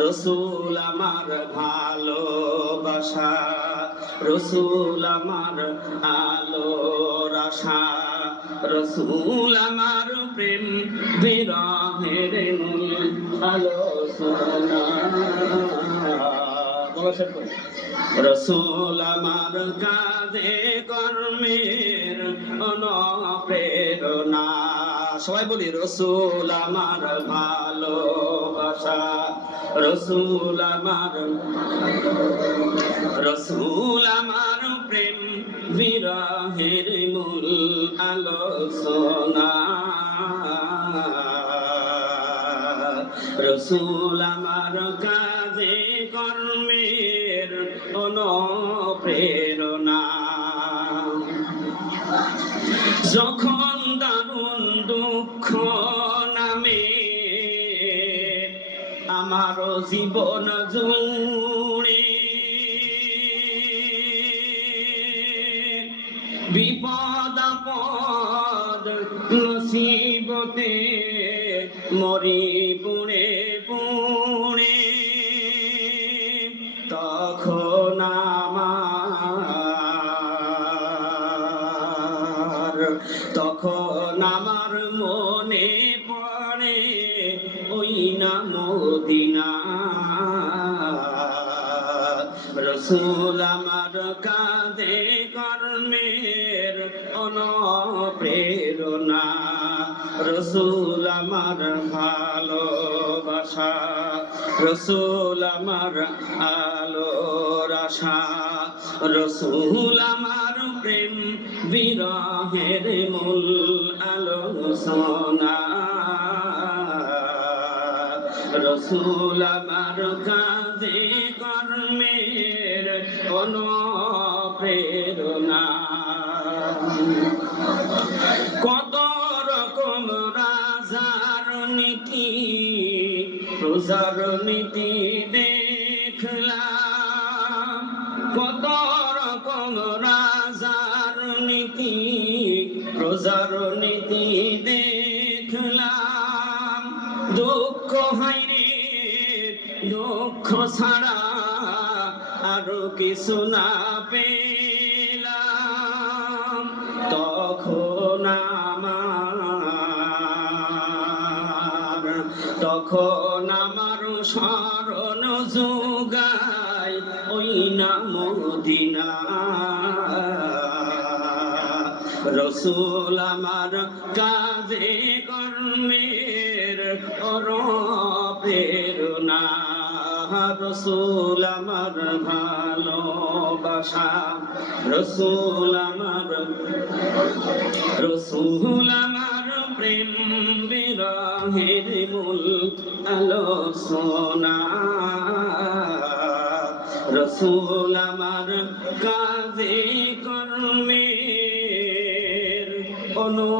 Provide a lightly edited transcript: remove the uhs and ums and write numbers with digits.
রসুল আমার ভালোবাসা, রসুল আমার আলোর আশা, রসুল আমার প্রেম বিরহের মূল আলোচনা। রসুল আমার কাজে কর্মের অনুপ্রেরণা। সবাই বলি রসুল আমার ভালোবাসা, রসুল আমার, রসুল আমার প্রেম বিরহের মূল আলোচনা। রসুল আমার কাজে কর্মের অনুপ্রেরণা। যখন দারুণ দুঃখ নামে আমার জীবন জুড়ে, বিপদ আপদ মুসিবতে মরি পুড়ে পুড়ে, তখন আমার মনে পড়ে ওই না মদিনা। রসুল আমার কাঁধে কর্মের অনুপ্রেরণা। রসুল আমার ভালোবাসা, রসুল আমার আলোর আশা, রসুল আমার প্রেম বিরহের মূল আলোচনা। রসুল আমার কাজে কর্মের অনুপ্রেরণা। কত রকম রাজার নীতি প্রজার নীতি দেখলাম, কত রকম রাজার নীতি প্রজার নীতি দেখলাম। দুঃখ হয় রে দুঃখ ছাড়া আরো কিছু না পেলাম, তখন আমার শরণ যোগায় ওই না মদিনা। রসুল আমার কাজে কর্মের অনুপ্রেরণা। রসুল আমার ভালোবাসা, রসুল আমার, রসুল আমার প্রেম বিরহের মূল আলোচনা। রসুল আমার কাজে কর্মের অনু